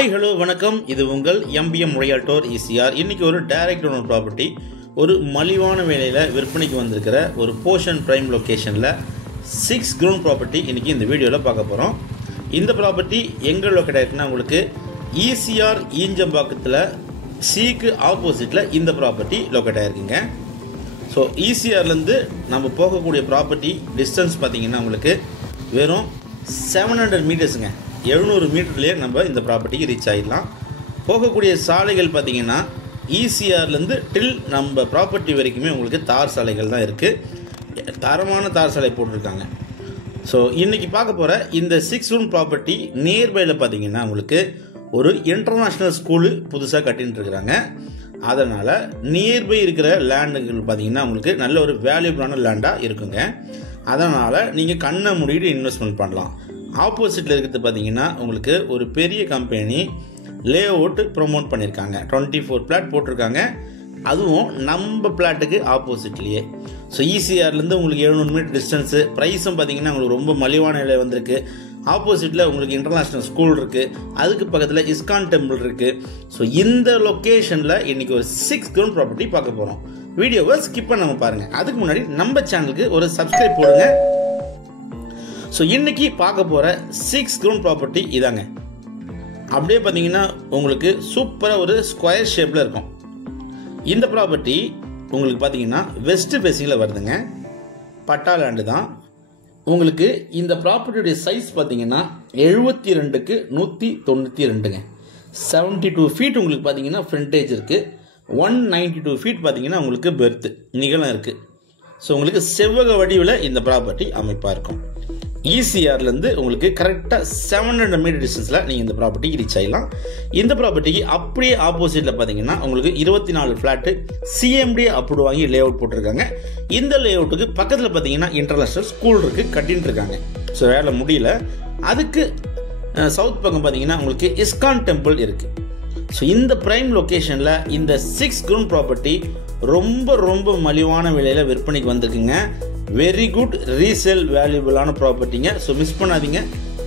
Hi, hello, வணக்கம். இது உங்கள் MBM Realtor ECR. இன்னைக்கு ஒரு டைரக்ட் ஓனர் ப்ராப்பர்ட்டி ஒரு மலிவான விலையில விற்பனைக்கு வந்திருக்கிற ஒரு போர்ஷன் பிரைம் லொகேஷன்ல 6 கிரவுண்ட் ப்ராப்பர்ட்டி இன்னைக்கு இந்த வீடியோல பார்க்க போறோம். இந்த ப்ராப்பர்ட்டி எங்க லொகேட் ஆயிருக்குன்னா உங்களுக்கு ECR ஈஞ்சம்பாக்கத்துல சிக்கு ஆப்போசிட்ல இந்த ப்ராப்பர்ட்டி லொகேட் ஆயிருக்குங்க. ஸோ ECRலேருந்து நம்ம போகக்கூடிய ப்ராப்பர்ட்டி டிஸ்டன்ஸ் பார்த்தீங்கன்னா உங்களுக்கு வெறும் 700 மீட்டர்ஸுங்க. 700 மீட்டர்லேயே நம்ம இந்த ப்ராப்பர்ட்டிக்கு ரீச் ஆகிடலாம். போகக்கூடிய சாலைகள் பார்த்தீங்கன்னா ECRலேருந்து டில் நம்ம ப்ராப்பர்ட்டி வரைக்குமே உங்களுக்கு தார் சாலைகள் தான் இருக்குது. தரமான தார் சாலை போட்டிருக்காங்க. ஸோ இன்றைக்கி பார்க்க போகிற இந்த 6 ரூம் ப்ராப்பர்ட்டி நியர்பையில் பார்த்தீங்கன்னா உங்களுக்கு ஒரு இன்டர்நேஷ்னல் ஸ்கூலு புதுசாக கட்டின்னு இருக்கிறாங்க. அதனால் நியர்பை இருக்கிற லேண்டுகள் பார்த்தீங்கன்னா உங்களுக்கு நல்ல ஒரு வேல்யூபிளான லேண்டாக இருக்குங்க. அதனால் நீங்கள் கண்ணை மூடிட்டு இன்வெஸ்ட்மெண்ட் பண்ணலாம். ஆப்போசிட்டில் இருக்கிறது பார்த்தீங்கன்னா உங்களுக்கு ஒரு பெரிய கம்பெனி லே அவுட் ப்ரொமோட் பண்ணியிருக்காங்க. 24 பிளாட் போட்டிருக்காங்க. அதுவும் நம்ம பிளாட்டுக்கு ஆப்போசிட்லேயே. ஸோ ECRலேருந்து உங்களுக்கு 700 மீட்டர் டிஸ்டன்ஸு. ப்ரைஸும் பார்த்தீங்கன்னா உங்களுக்கு ரொம்ப மலிவான விலை வந்திருக்கு. ஆப்போசிட்டில் உங்களுக்கு இன்டர்நேஷ்னல் ஸ்கூல் இருக்குது. அதுக்கு பக்கத்தில் இஸ்கான் டெம்பிள் இருக்குது. ஸோ இந்த லொக்கேஷனில் இன்றைக்கி ஒரு 6 கிரவுண்ட் ப்ராப்பர்ட்டி பார்க்க போகிறோம். வீடியோவை ஸ்கிப் பண்ணாம பாருங்கள். அதுக்கு முன்னாடி நம்ம சேனலுக்கு ஒரு சப்ஸ்கிரைப் போடுங்க. ஸோ இன்றைக்கி பார்க்க போகிற 6 கிரவுண்ட் ப்ராப்பர்ட்டி இதாங்க. அப்படியே பார்த்தீங்கன்னா உங்களுக்கு சூப்பராக ஒரு ஸ்கொயர் ஷேப்பில் இருக்கும். இந்த ப்ராப்பர்ட்டி உங்களுக்கு பார்த்தீங்கன்னா வெஸ்ட் ஃபேஸிங்கில் வருதுங்க. பட்டா லேண்டு தான். உங்களுக்கு இந்த ப்ராப்பர்ட்டியுடைய சைஸ் பார்த்தீங்கன்னா 72க்கு 192ங்க. 72 ஃபீட் உங்களுக்கு பார்த்தீங்கன்னா ஃப்ரண்டேஜ் இருக்குது. 192 ஃபீட் பார்த்தீங்கன்னா உங்களுக்கு பெர்த்து நிகழம் இருக்குது. ஸோ உங்களுக்கு செவ்வக வடிவில் இந்த ப்ராப்பர்ட்டி அமைப்பாக இருக்கும். ECRலேருந்து உங்களுக்கு கரெக்டாக 700 மீட்டர் டிஸ்டன்ஸில் நீங்கள் இந்த ப்ராப்பர்ட்டிக்கு ரீச் ஆகிடலாம். இந்த ப்ராப்பர்ட்டிக்கு அப்படியே ஆப்போசிட்டில் பார்த்தீங்கன்னா உங்களுக்கு 24 ஃப்ளாட்டு CMD அப்ரூவ் வாங்கி லே அவுட் போட்டிருக்காங்க. இந்த லே அவுட்டுக்கு பக்கத்தில் பார்த்தீங்கன்னா இன்டர்நேஷ்னல் ஸ்கூல் இருக்குது, கட்டின்னு இருக்காங்க. ஸோ வேலை முடியல. அதுக்கு சவுத் பக்கம் பார்த்தீங்கன்னா உங்களுக்கு இஸ்கான் டெம்பிள் இருக்குது. ஸோ இந்த பிரைம் லொக்கேஷனில் இந்த 6 கிரவுண்ட் ப்ராப்பர்ட்டி ரொம்ப ரொம்ப மலிவான விலையில் விற்பனைக்கு வந்திருக்குங்க. வெரி குட் ரீசேல் வேல்யூபிளான ப்ராப்பர்ட்டிங்க. ஸோ மிஸ் பண்ணாதீங்க.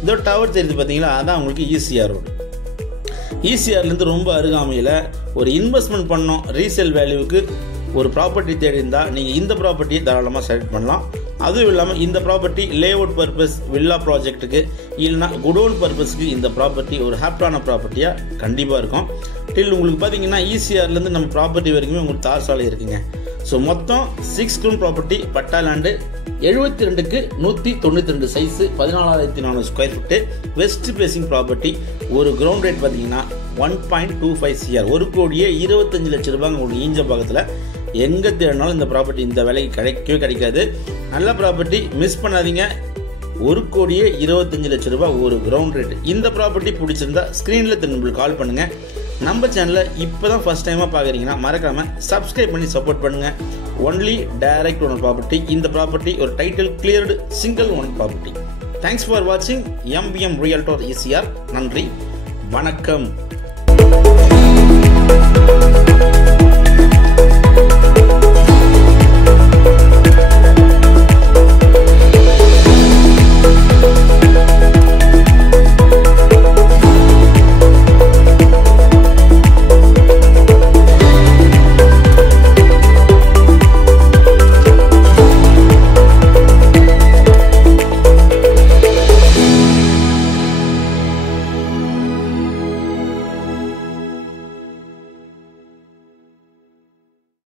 இதோ டவர் தெரியுது பார்த்தீங்களா, அதான் உங்களுக்கு ECR ரோடு. ECRலேருந்து ரொம்ப அருகாமையில் ஒரு இன்வெஸ்ட்மெண்ட் பண்ணோம், ரீசேல் வேல்யூவுக்கு ஒரு ப்ராப்பர்ட்டி தேடி இருந்தால் நீங்கள் இந்த ப்ராப்பர்ட்டியை தாராளமாக செலக்ட் பண்ணலாம். அதுவும் இல்லாமல் இந்த property layout purpose, villa ப்ராஜெக்ட்டுக்கு இல்லைனா குடோன் பர்பஸ்க்கு இந்த ப்ராப்பர்ட்டி ஒரு ஹாப்டான ப்ராப்பர்ட்டியாக கண்டிப்பாக இருக்கும். டில் உங்களுக்கு பார்த்தீங்கன்னா ECRலேருந்து நம்ம ப்ராப்பர்ட்டி வரைக்குமே உங்களுக்கு தார் சாலை இருக்குங்க. ஸோ மொத்தம் 6 கிரவுண்ட் ப்ராப்பர்ட்டி பட்டா லேண்டு 72க்கு 192 size 14,400 square feet west facing property. ஒரு கிரவுண்ட் ரேட் பார்த்தீங்கன்னா 1.25 CR 1,25 லட்சம் ரூபாங்க. உங்களுக்கு ஈஞ்சம்பாக்கத்தில் எங்கே தேடினாலும் இந்த ப்ராப்பர்ட்டி இந்த விலைக்கு கிடைக்கவே கிடைக்காது. நல்ல ப்ராப்பர்ட்டி, மிஸ் பண்ணாதீங்க. 1,25 லட்சம் ரூபாய் ஒரு கிரவுண்ட் ரேட். இந்த ப்ராப்பர்ட்டி பிடிச்சிருந்தா ஸ்க்ரீனில் திரும்ப கால் பண்ணுங்கள். நம்ம சேனலில் இப்போ தான் ஃபஸ்ட் டைமாக பார்க்குறீங்கன்னா மறக்காமல் சப்ஸ்கிரைப் பண்ணி சப்போர்ட் பண்ணுங்கள். Only direct owner property. இந்த ப்ராப்பர்ட்டி ஒரு title cleared single owner property. Thanks for வாட்சிங் MBM Realtor ECR. நன்றி, வணக்கம்.